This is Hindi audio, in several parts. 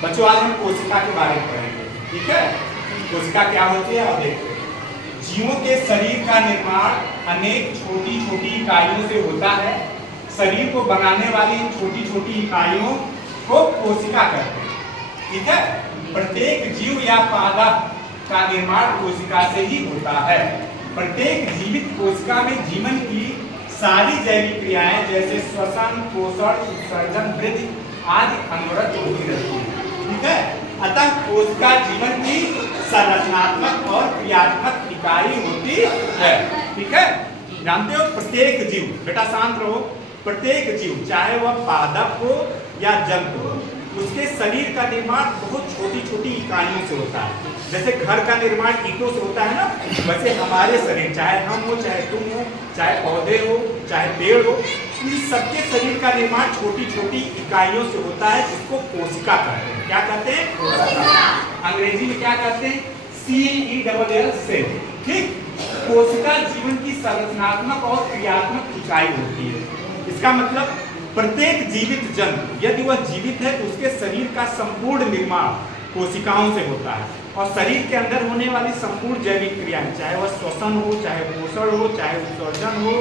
बच्चों आज हम कोशिका के बारे में पढ़ेंगे, ठीक है। कोशिका क्या होती है और देखो, जीवों के शरीर का निर्माण अनेक छोटी छोटी इकाइयों से होता है। शरीर को बनाने वाली छोटी छोटी इकाइयों को कोशिका कहते हैं, ठीक है। प्रत्येक जीव या पादप का निर्माण कोशिका से ही होता है। प्रत्येक जीवित कोशिका में जीवन की सारी जैविक क्रियाएं जैसे श्वसन, पोषण, उत्सर्जन, वृद्धि आदि अनवरत होती रहती है, ठीक है। अतः कोशिका जीवन की संरचनात्मक और क्रियात्मक इकाई होती है, ठीक है। जानते हो प्रत्येक जीव, बेटा शांत रहो, प्रत्येक जीव चाहे वह पादप हो या जंतु हो, उसके शरीर का निर्माण बहुत छोटी छोटी इकाइयों से होता है। जैसे घर का निर्माण ईंटों से होता है ना, वैसे हमारे शरीर, चाहे हम हो, चाहे तुम हो, चाहे पौधे हो, चाहे पेड़ हो, इन सबके शरीर का निर्माण छोटी छोटी इकाइयों से होता है, जिसको कोशिका कहते हैं। क्या कहते हैं? कोशिका। अंग्रेजी में क्या कहते हैं? CELL, सेल, ठीक। कोशिका जीवन की संरचनात्मक और क्रियात्मक इकाई होती है। इसका मतलब प्रत्येक जीवित जंतु यदि वह जीवित है तो उसके शरीर का संपूर्ण निर्माण कोशिकाओं से होता है। और शरीर के अंदर होने वाली संपूर्ण जैविक क्रियाएं, चाहे वह श्वसन हो, चाहे पोषण हो, चाहे उत्सर्जन हो,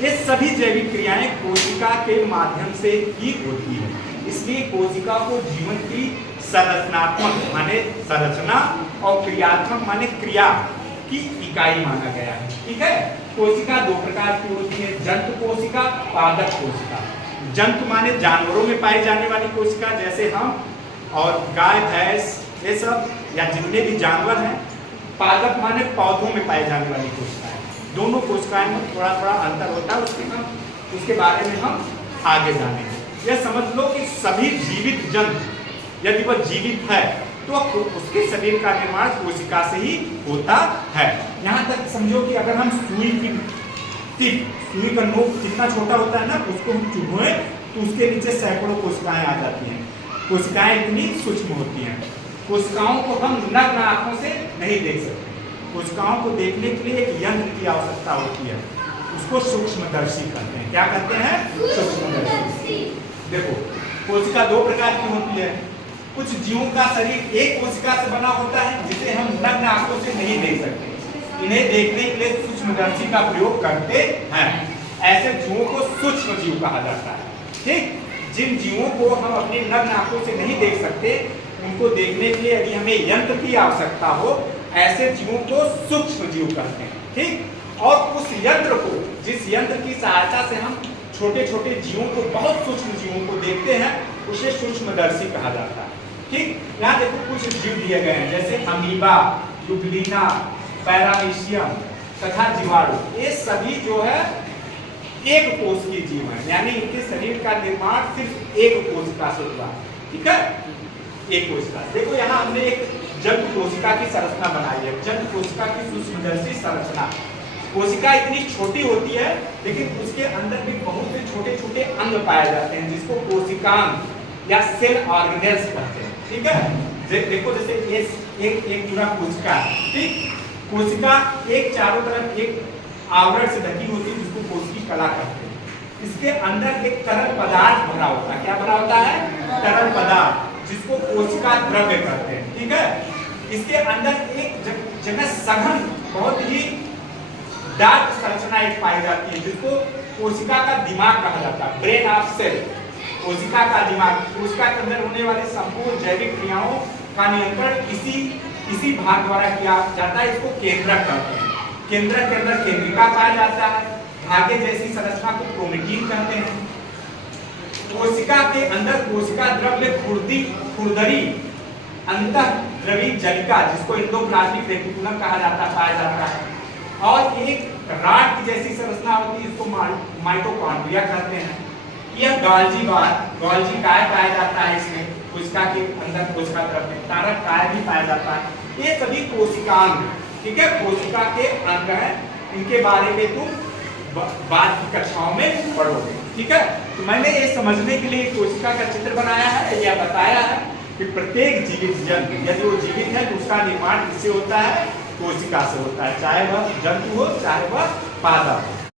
ये सभी जैविक क्रियाएं कोशिका के माध्यम से ही होती है। इसलिए कोशिका को जीवन की संरचनात्मक माने संरचना और क्रियात्मक माने क्रिया की इकाई माना गया है, ठीक है। कोशिका दो प्रकार की होती है, जंतु कोशिका, पादप कोशिका। जंतु माने जानवरों में पाई जाने वाली कोशिका, जैसे हम और गाय, भैंस, ये सब या जितने भी जानवर हैं। पादप माने पौधों में पाई जाने वाली कोशिकाएं। दोनों कोशिकाएं में थोड़ा थोड़ा अंतर होता है, उसके बारे में हम आगे जानेंगे। यह समझ लो कि सभी जीवित जंतु यदि वह जीवित है तो उसके शरीर का निर्माण कोशिका से ही होता है। यहाँ तक समझो कि अगर हम सुई का नोक जितना छोटा होता है ना, उसको हम चुभोएं तो उसके नीचे सैकड़ों कोशिकाएं आ जाती हैं। कोशिकाएं इतनी सूक्ष्म होती हैं। कोशिकाओं को हम नग्न आंखों से नहीं देख सकते। कोशिकाओं को देखने के लिए एक यंत्र की आवश्यकता होती है, उसको सूक्ष्मदर्शी कहते हैं। क्या कहते हैं? सूक्ष्मदर्शी। देखो, कोशिका दो प्रकार की होती है। कुछ जीवों का शरीर एक कोशिका से बना होता है, जिसे हम नग्न आंखों से नहीं देख सकते। इन्हें देखने के लिए सूक्ष्मदर्शी का प्रयोग करते हैं। ऐसे जीवों को सूक्ष्म जीव कहा जाता है, ठीक। जिन जीवों को हम अपनी नग्न आंखों से नहीं देख सकते, उनको देखने के लिए यदि हमें यंत्र की आवश्यकता हो, ऐसे जीवों को सूक्ष्म जीव कहते हैं, ठीक। और उस यंत्र को, जिस यंत्र की सहायता से हम छोटे छोटे जीवों को, बहुत सूक्ष्म जीवों को देखते हैं, उसे सूक्ष्मदर्शी कहा जाता है, ठीक। यहाँ देखो कुछ जीव दिए गए हैं, जैसे अमीबा, यूग्लिना, पैरामीशियम तथा जीवाणु। ये सभी जो है एक कोश की जीव है, यानी इनके शरीर का निर्माण सिर्फ एक कोशिका से हुआ, ठीक है, एक कोशिका। देखो यहाँ हमने एक जंतु कोशिका की संरचना बनाई है, जंतु कोशिका की सूक्ष्मदर्शी संरचना। कोशिका इतनी छोटी होती है, लेकिन उसके अंदर भी बहुत से छोटे छोटे अंग पाए जाते हैं, जिसको कोशिकांग या सेल ऑर्गेनेल्स कहते हैं, ठीक है। देखो जैसे एक जुड़ा कोशिका, ठीक। कोशिका एक चारों तरफ एक आवरण से ढकी होती है, जिसको कोशिकी कला कहते हैं। इसके अंदर एक तरल पदार्थ भरा होता है। क्या भरा होता है? तरल पदार्थ, जिसको कोशिका द्रव्य कहते हैं, ठीक है। इसके अंदर एक जगह सघन बहुत ही डार्क संरचना एक पाई जाती है, जिसको कोशिका का दिमाग कहा जाता है, ब्रेन ऑफ सेल। कोशिका का दिमाग, कोशिका के अंदर होने वाली संपूर्ण जैविक क्रियाओं का नियंत्रण इसी भाग द्वारा किया जाता है। इसको केंद्रक कहते हैं। केंद्रक के अंदर केंद्रिका पाया जाता है। धागे जैसी संरचना को क्रोमेटिन कहते हैं। कोशिका के अंदर कोशिका द्रव्य खुरदरी अंतःद्रवी जलिका, जिसको एंडोप्लाज्मिक रेटिकुलम कहा जाता है, पाया जाता है। और एक राड की जैसी संरचना होती है, इसको माइटोकॉन्ड्रिया कहते हैं। यह गोल्जी काय पाया जाता है इसमें, कोशिका के अंदर कोशिका द्रव्य तारक काय भी पाया जाता है। ये सभी कोशिकांग, ठीक है, कोशिका के अंग हैं। इनके बारे में तुम बाद की कक्षाओं में पढ़ोगे, ठीक है। तो मैंने ये समझने के लिए कोशिका का चित्र बनाया है, यह बताया है कि प्रत्येक जीवित जंतु यदि वो जीवित है तो उसका निर्माण किससे होता है? कोशिका से होता है, चाहे वह जंतु हो चाहे वह पादप हो।